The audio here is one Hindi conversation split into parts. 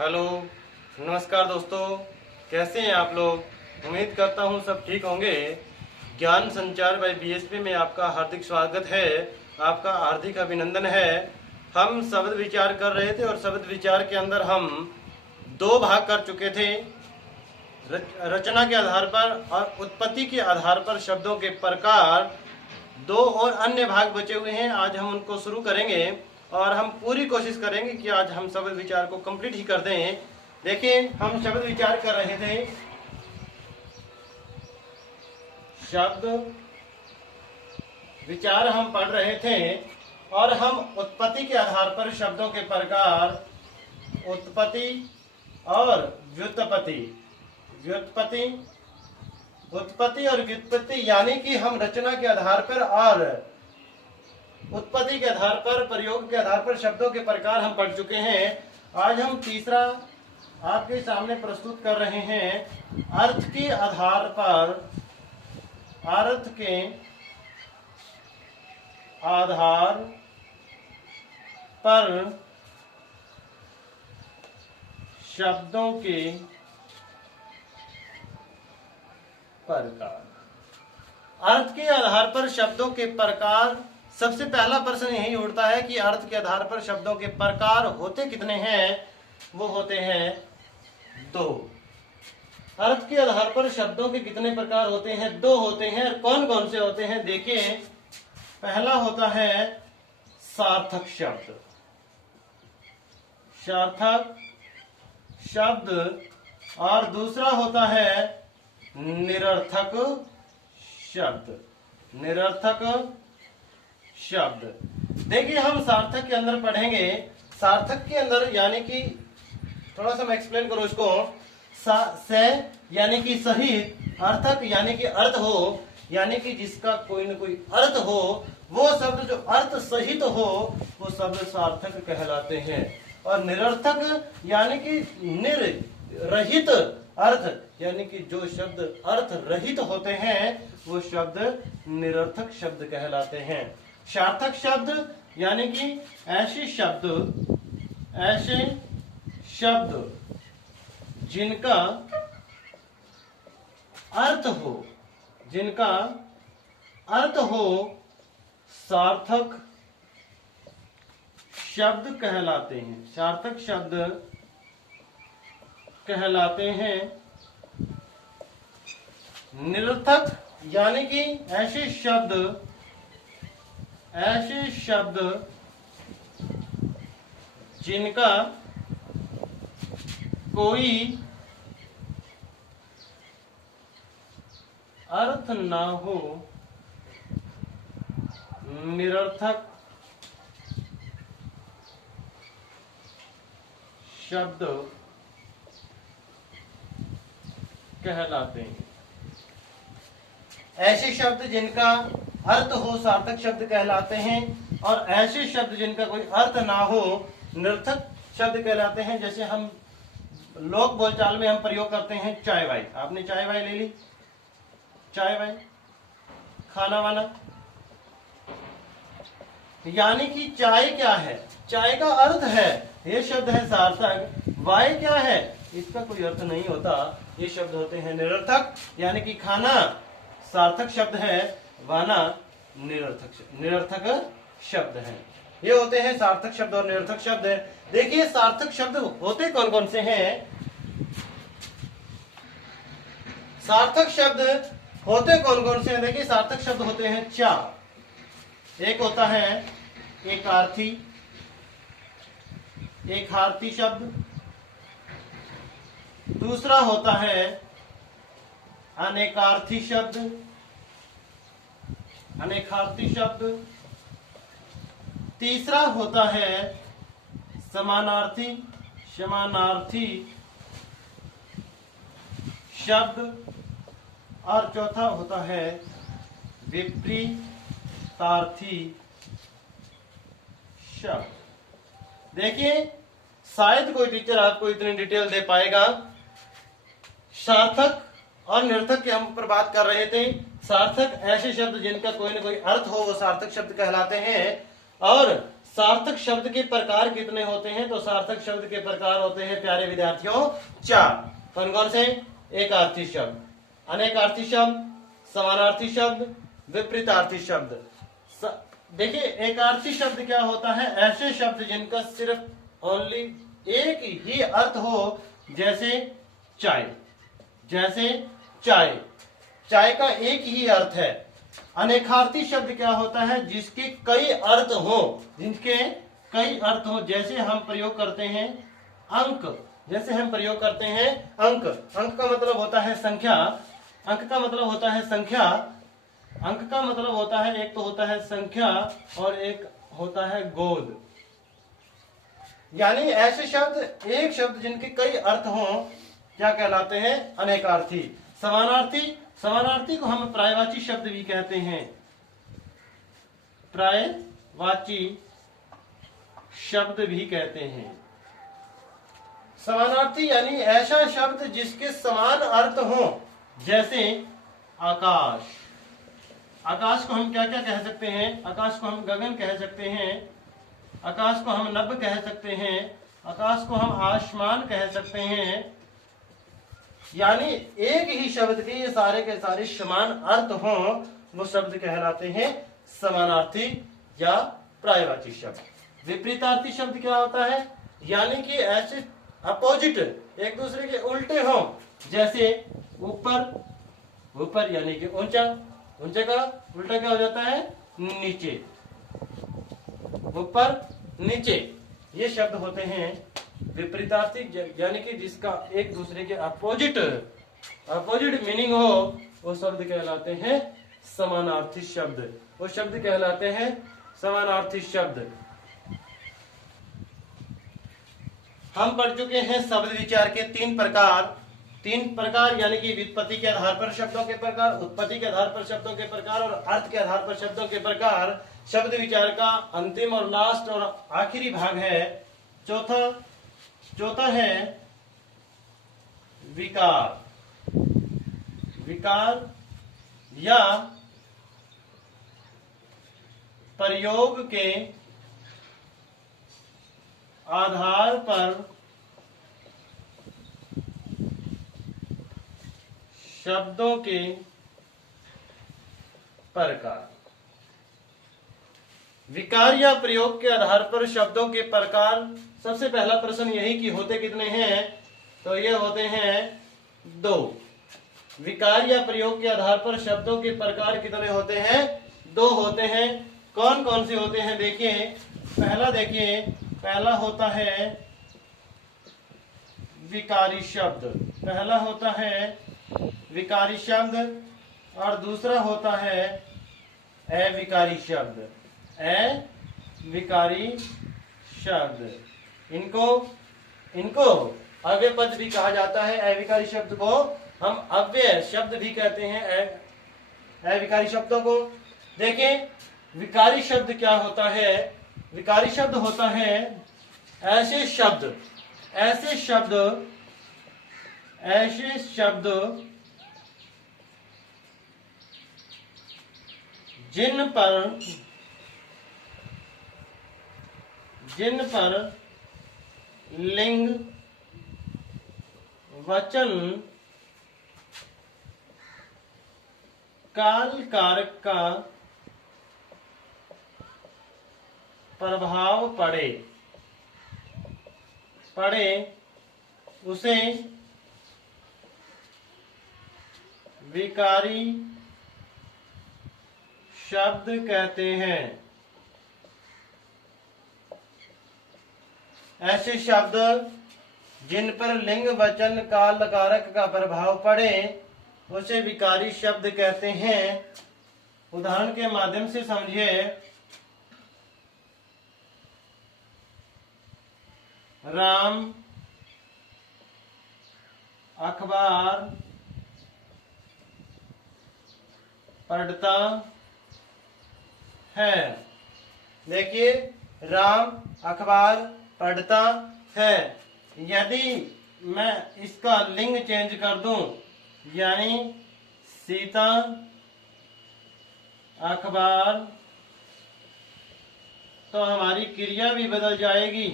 हेलो, नमस्कार दोस्तों, कैसे हैं आप लोग। उम्मीद करता हूं सब ठीक होंगे। ज्ञान संचार बाय बीएसपी में आपका हार्दिक स्वागत है, आपका हार्दिक अभिनंदन है। हम शब्द विचार कर रहे थे और शब्द विचार के अंदर हम दो भाग कर चुके थे। रचना के आधार पर और उत्पत्ति के आधार पर शब्दों के प्रकार। दो और अन्य भाग बचे हुए हैं, आज हम उनको शुरू करेंगे और हम पूरी कोशिश करेंगे कि आज हम शब्द विचार को कंप्लीट ही कर दें। देखिए, हम शब्द विचार कर रहे थे। शब्द विचार हम पढ़ रहे थे और हम उत्पत्ति के आधार पर शब्दों के प्रकार, उत्पत्ति और व्युत्पत्ति, उत्पत्ति और व्युत्पत्ति, यानी कि हम रचना के आधार पर और उत्पत्ति के आधार पर, प्रयोग के आधार पर शब्दों के प्रकार हम पढ़ चुके हैं। आज हम तीसरा आपके सामने प्रस्तुत कर रहे हैं। अर्थ के आधार पर, अर्थ के आधार पर शब्दों के प्रकार। अर्थ के आधार पर शब्दों के प्रकार। सबसे पहला प्रश्न यही उठता है कि अर्थ के आधार पर शब्दों के प्रकार होते कितने हैं। वो होते हैं दो। अर्थ के आधार पर शब्दों के कितने प्रकार होते हैं? दो होते हैं। कौन कौन से होते हैं? देखिए, पहला होता है सार्थक शब्द। सार्थक शब्द। और दूसरा होता है निरर्थक शब्द। निरर्थक शब्द। देखिए, हम सार्थक के अंदर पढ़ेंगे। सार्थक के अंदर यानी कि थोड़ा सा मैं एक्सप्लेन करूं इसको। से यानी कि सहित, अर्थक यानी कि अर्थ हो, यानी कि जिसका कोई न कोई अर्थ हो, वो शब्द जो अर्थ सहित हो वो शब्द सार्थक कहलाते हैं। और निरर्थक यानी कि निर्रहित अर्थ, यानी कि जो शब्द अर्थ रहित होते हैं वो शब्द निरर्थक शब्द कहलाते हैं। सार्थक शब्द यानी कि ऐसे शब्द जिनका अर्थ हो, सार्थक शब्द कहलाते हैं। सार्थक शब्द कहलाते हैं। निरर्थक यानी कि ऐसे शब्द जिनका कोई अर्थ ना हो, निरर्थक शब्द कहलाते हैं। ऐसे शब्द जिनका अर्थ हो सार्थक शब्द कहलाते हैं, और ऐसे शब्द जिनका कोई अर्थ ना हो निरर्थक शब्द कहलाते हैं। जैसे हम लोक बोलचाल में हम प्रयोग करते हैं चाय वाय। आपने चाय वाय ले ली, चाय वाय, खाना वाना। यानी कि चाय क्या है? चाय का अर्थ है, ये शब्द है सार्थक। वाय क्या है? इसका कोई अर्थ नहीं होता, ये शब्द होते हैं निरर्थक। यानी कि खाना सार्थक शब्द है, वाना निरर्थक शब्द है। ये होते हैं सार्थक शब्द और निरर्थक शब्द। देखिए, सार्थक शब्द होते कौन कौन से हैं? सार्थक शब्द होते कौन कौन से हैं? देखिए, सार्थक शब्द होते हैं चार। एक होता है एकार्थी, एकार्थी शब्द। दूसरा होता है अनेकार्थी शब्द, अनेकार्थी शब्द। तीसरा होता है समानार्थी, समानार्थी शब्द। और चौथा होता है विपरीतार्थी शब्द। देखिए, शायद कोई टीचर आपको इतनी डिटेल दे पाएगा। सार्थक और निरर्थक के हम ऊपर बात कर रहे थे। सार्थक ऐसे शब्द जिनका कोई न कोई अर्थ हो वो सार्थक शब्द कहलाते हैं, और सार्थक शब्द के प्रकार कितने होते हैं? तो सार्थक शब्द के प्रकार होते हैं प्यारे विद्यार्थियों 4। कौन कौन से? एकार्थी शब्द, अनेकार्थी शब्द, समानार्थी शब्द, विपरीतार्थी शब्द। देखिए एकार्थी शब्द क्या होता है? ऐसे शब्द जिनका सिर्फ ओनली एक ही अर्थ हो, जैसे चाय, जैसे चाय, चाय का एक ही अर्थ है। अनेकार्थी शब्द क्या होता है? जिसके कई अर्थ हो, जिनके कई अर्थ हो, जैसे हम प्रयोग करते हैं अंक, जैसे हम प्रयोग करते हैं अंक। अंक का मतलब होता है संख्या, अंक का मतलब होता है संख्या, अंक का मतलब होता है, एक तो होता है संख्या और एक होता है गोद। यानी ऐसे शब्द, एक शब्द जिनके कई अर्थ हों, क्या कहलाते हैं? अनेकार्थी। समानार्थी, समानार्थी को हम पर्यायवाची शब्द भी कहते हैं, पर्यायवाची शब्द भी कहते हैं। समानार्थी यानी ऐसा शब्द जिसके समान अर्थ हो, जैसे आकाश। आकाश को हम क्या क्या कह सकते हैं? आकाश को हम गगन कह सकते हैं, आकाश को हम नभ कह सकते हैं, आकाश को हम आसमान कह सकते हैं। यानी एक ही शब्द के ये सारे के सारे समान अर्थ हो, वो शब्द कहलाते हैं समानार्थी या पर्यायवाची शब्द। विपरीतार्थी शब्द क्या होता है? यानी कि ऐसे अपोजिट, एक दूसरे के उल्टे हो, जैसे ऊपर, ऊपर यानी कि ऊंचा, ऊंचे का उल्टा क्या हो जाता है? नीचे, ऊपर नीचे। ये शब्द होते हैं विपरीतार्थी, यानी कि जिसका एक दूसरे के अपोजिट मीनिंग हो, वो शब्द कहलाते हैं समानार्थी शब्द, वो शब्द कहलाते हैं समानार्थी शब्द। हम पढ़ चुके हैं शब्द विचार के 3 प्रकार। 3 प्रकार यानी कि व्युत्पत्ति के आधार पर शब्दों के प्रकार, उत्पत्ति के आधार पर शब्दों के प्रकार और अर्थ के आधार पर शब्दों के प्रकार। शब्द विचार का अंतिम और लास्ट और आखिरी भाग है चौथा है विकार। विकार या प्रयोग के आधार पर शब्दों के प्रकार। विकार या प्रयोग के आधार पर शब्दों के प्रकार। सबसे पहला प्रश्न यही कि होते कितने हैं? तो ये होते हैं 2। विकार या प्रयोग के आधार पर शब्दों के प्रकार कितने होते हैं? 2 होते हैं। कौन कौन से होते हैं? देखिए पहला होता है विकारी शब्द, पहला होता है विकारी शब्द और दूसरा होता है अविकारी शब्द, अविकारी शब्द। इनको अव्यय पद भी कहा जाता है। अविकारी शब्द को हम अव्यय शब्द भी कहते हैं, अविकारी शब्दों को। देखें विकारी शब्द क्या होता है? विकारी शब्द होता है ऐसे शब्द जिन पर लिंग, वचन, काल कारक का प्रभाव पड़े उसे विकारी शब्द कहते हैं। ऐसे शब्द जिन पर लिंग, वचन, काल कारक का प्रभाव पड़े उसे विकारी शब्द कहते हैं। उदाहरण के माध्यम से समझिए। राम अखबार पढ़ता है। देखिए राम अखबार पढ़ता है। यदि मैं इसका लिंग चेंज कर दूं, यानी सीता अखबार तो हमारी क्रिया भी बदल जाएगी।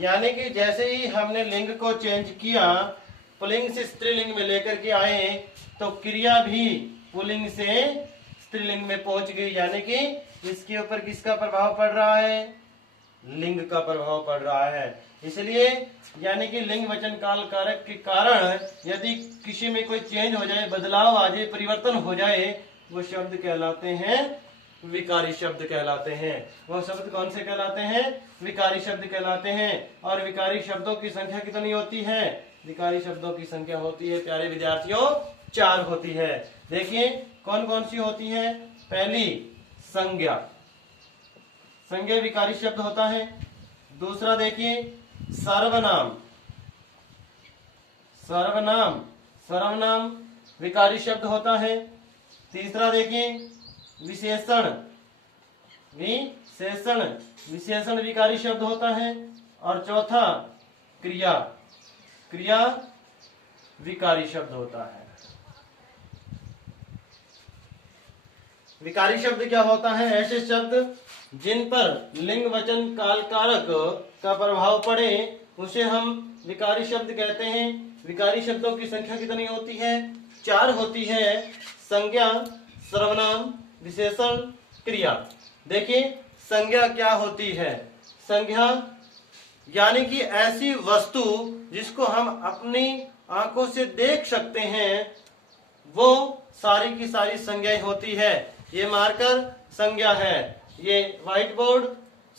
यानी कि जैसे ही हमने लिंग को चेंज किया, पुल्लिंग से स्त्रीलिंग में लेकर के आए, तो क्रिया भी पुल्लिंग से स्त्रीलिंग में पहुंच गई। यानी कि इसके ऊपर किसका प्रभाव पड़ रहा है? लिंग का प्रभाव पड़ रहा है। इसलिए यानी कि लिंग वचन काल कारक के कारण यदि किसी में कोई चेंज हो जाए, बदलाव आ जाए, परिवर्तन हो जाए, वो शब्द कहलाते हैं विकारी शब्द कहलाते हैं। वो शब्द कौन से कहलाते हैं? विकारी शब्द कहलाते हैं। और विकारी शब्दों की संख्या कितनी होती है? विकारी शब्दों की संख्या होती है प्यारे विद्यार्थियों 4 होती है। देखिए कौन कौन सी होती है। पहली संज्ञा, संज्ञा विकारी शब्द होता है। दूसरा देखिए सर्वनाम, सर्वनाम, सर्वनाम विकारी शब्द होता है। तीसरा देखिए विशेषण, विशेषण, विशेषण विकारी शब्द होता है। और चौथा क्रिया, क्रिया विकारी शब्द होता है। विकारी शब्द क्या होता है? ऐसे शब्द जिन पर लिंग वचन काल कारक का प्रभाव पड़े उसे हम विकारी शब्द कहते हैं। विकारी शब्दों की संख्या कितनी होती है? 4 होती है। संज्ञा, सर्वनाम, विशेषण, क्रिया। देखिए संज्ञा क्या होती है? संज्ञा यानी कि ऐसी वस्तु जिसको हम अपनी आंखों से देख सकते हैं, वो सारी की सारी संज्ञाएं होती है। ये मार्कर संज्ञा है, ये व्हाइट बोर्ड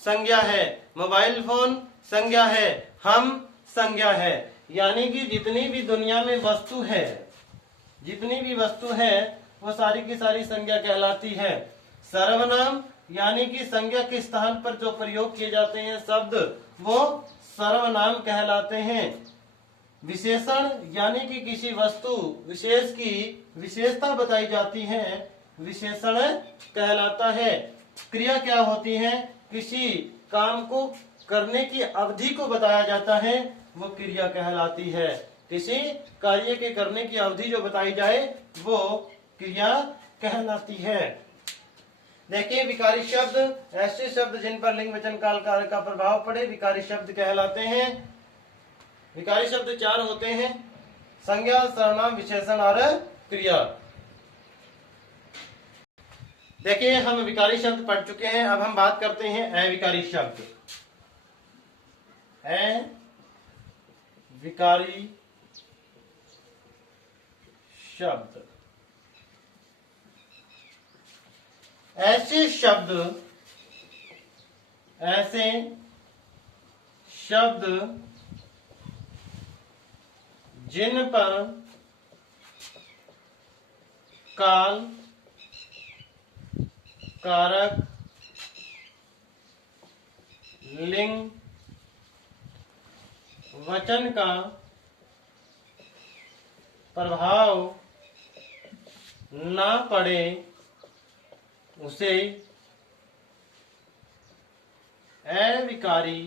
संज्ञा है, मोबाइल फोन संज्ञा है, हम संज्ञा है। यानी कि जितनी भी दुनिया में वस्तु है, जितनी भी वस्तु है वो सारी की सारी संज्ञा कहलाती है। सर्वनाम यानी कि संज्ञा के स्थान पर जो प्रयोग किए जाते हैं शब्द, वो सर्वनाम कहलाते हैं। विशेषण यानी कि किसी वस्तु विशेष की विशेषता बताई जाती है, विशेषण कहलाता है। क्रिया क्या होती है? किसी काम को करने की अवधि को बताया जाता है, वो क्रिया कहलाती है। किसी कार्य के करने की अवधि जो बताई जाए वो क्रिया कहलाती है। देखिए विकारी शब्द ऐसे शब्द जिन पर लिंग वचन काल कारक का प्रभाव पड़े विकारी शब्द कहलाते हैं। विकारी शब्द 4 होते हैं, संज्ञा, सर्वनाम, विशेषण और क्रिया। देखिए हम विकारी शब्द पढ़ चुके हैं। अब हम बात करते हैं अविकारी शब्द। अविकारी शब्द ऐसे शब्द, ऐसे शब्द जिन पर काल कारक लिंग वचन का प्रभाव ना पड़े उसे अविकारी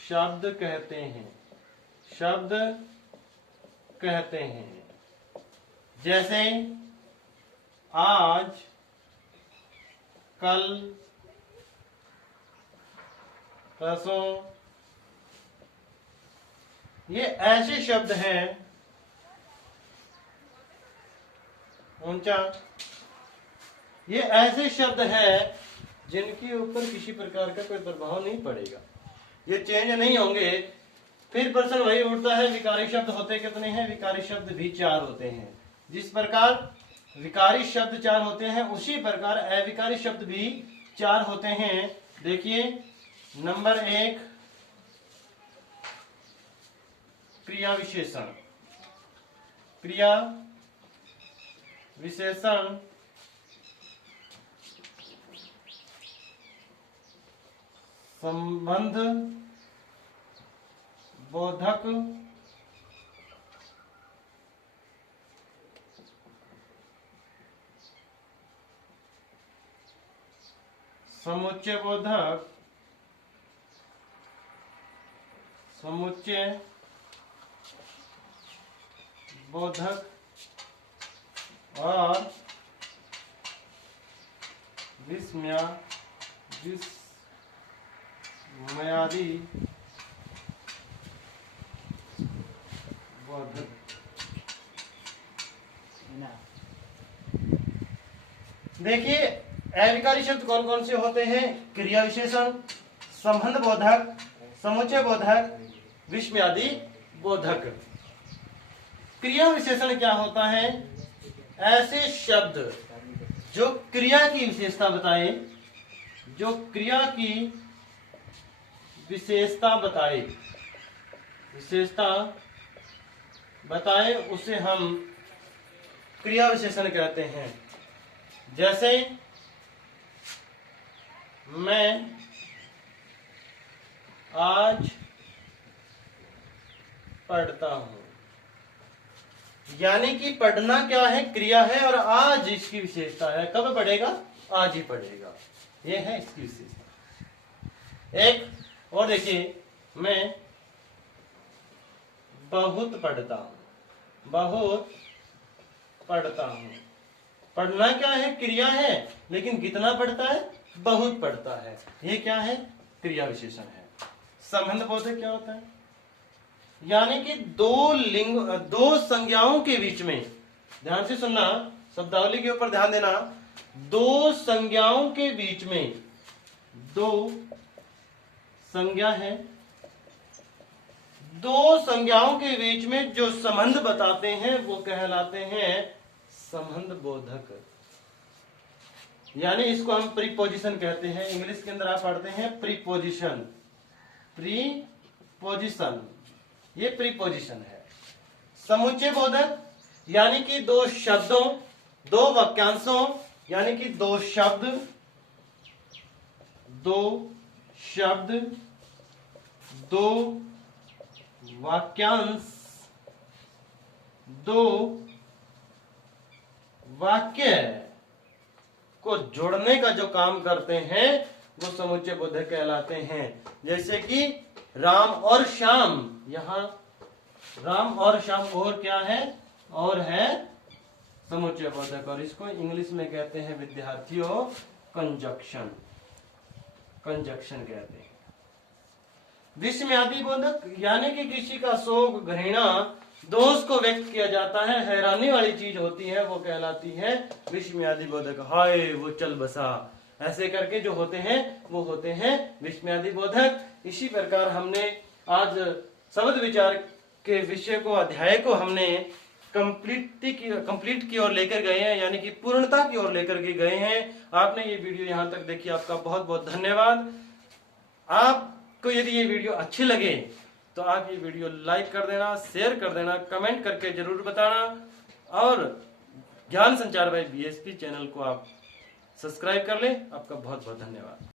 शब्द कहते हैं, शब्द कहते हैं। जैसे आज, कल, परसों, ये ऐसे शब्द हैं। ऊंचा, ये ऐसे शब्द हैं जिनके ऊपर किसी प्रकार का कोई प्रभाव नहीं पड़ेगा, ये चेंज नहीं होंगे। फिर प्रश्न वही उठता है विकारी शब्द होते कितने हैं? विकारी शब्द भी 4 होते हैं। जिस प्रकार विकारी शब्द 4 होते हैं उसी प्रकार अविकारी शब्द भी 4 होते हैं। देखिए नंबर 1 क्रिया विशेषण, क्रिया विशेषण संबंध बोधक समुच्चय बोधक, समुच्चय बोधक और विस्मयादि बोधक। देखिए अविकारी शब्द कौन कौन से होते हैं? क्रिया विशेषण, संबंध बोधक, समुच्चय बोधक, विस्मयादि बोधक। क्रिया विशेषण क्या होता है? ऐसे शब्द जो क्रिया की विशेषता बताए, जो क्रिया की विशेषता बताए उसे हम क्रिया विशेषण कहते हैं। जैसे मैं आज पढ़ता हूं, यानी कि पढ़ना क्या है? क्रिया है, और आज इसकी विशेषता है। कब पढ़ेगा? आज ही पढ़ेगा, ये है इसकी विशेषता। एक और देखिए, मैं बहुत पढ़ता हूं, बहुत पढ़ता हूं। पढ़ना क्या है? क्रिया है, लेकिन कितना पढ़ता है? बहुत पढ़ता है। ये क्या है? क्रिया विशेषण है। संबंध बोधक क्या होता है? यानी कि दो संज्ञाओं के बीच में, ध्यान से सुनना, शब्दावली के ऊपर ध्यान देना, दो संज्ञाओं के बीच में, दो संज्ञा है, दो संज्ञाओं के बीच में जो संबंध बताते हैं वो कहलाते हैं संबंध बोधक। यानी इसको हम प्रीपोजिशन कहते हैं। इंग्लिश के अंदर आप पढ़ते हैं प्रीपोजिशन, प्रीपोजिशन, ये प्रीपोजिशन है। समुच्चय बोधक यानी कि दो शब्दों, दो वाक्यांशों, यानी कि दो शब्द, दो वाक्यांश, दो वाक्य को जोड़ने का जो काम करते हैं वो समुच्चय बोधक कहलाते हैं। जैसे कि राम और श्याम, यहां राम और श्याम और क्या है? और है समुच्चय बोधक, और इसको इंग्लिश में कहते हैं विद्यार्थियों कंजक्शन, कंजक्शन कहते हैं। विस्मयादि बोधक यानी कि किसी का शोक, घृणा, दोष को व्यक्त किया जाता है, हैरानी वाली चीज होती है, वो कहलाती है विस्मयादि बोधक। हाय वो चल बसा, ऐसे करके जो होते हैं वो होते हैं विस्मयादि बोधक। इसी प्रकार हमने आज शब्द विचार के विषय को, अध्याय को हमने कंप्लीट की ओर लेकर गए हैं, यानी कि पूर्णता की ओर लेकर के गए हैं। आपने ये वीडियो यहां तक देखी, आपका बहुत बहुत धन्यवाद। आपको यदि ये वीडियो अच्छी लगे तो आप ये वीडियो लाइक कर देना, शेयर कर देना, कमेंट करके जरूर बताना, और ज्ञान संचार बाय बीएसपी चैनल को आप सब्सक्राइब कर लें। आपका बहुत बहुत धन्यवाद।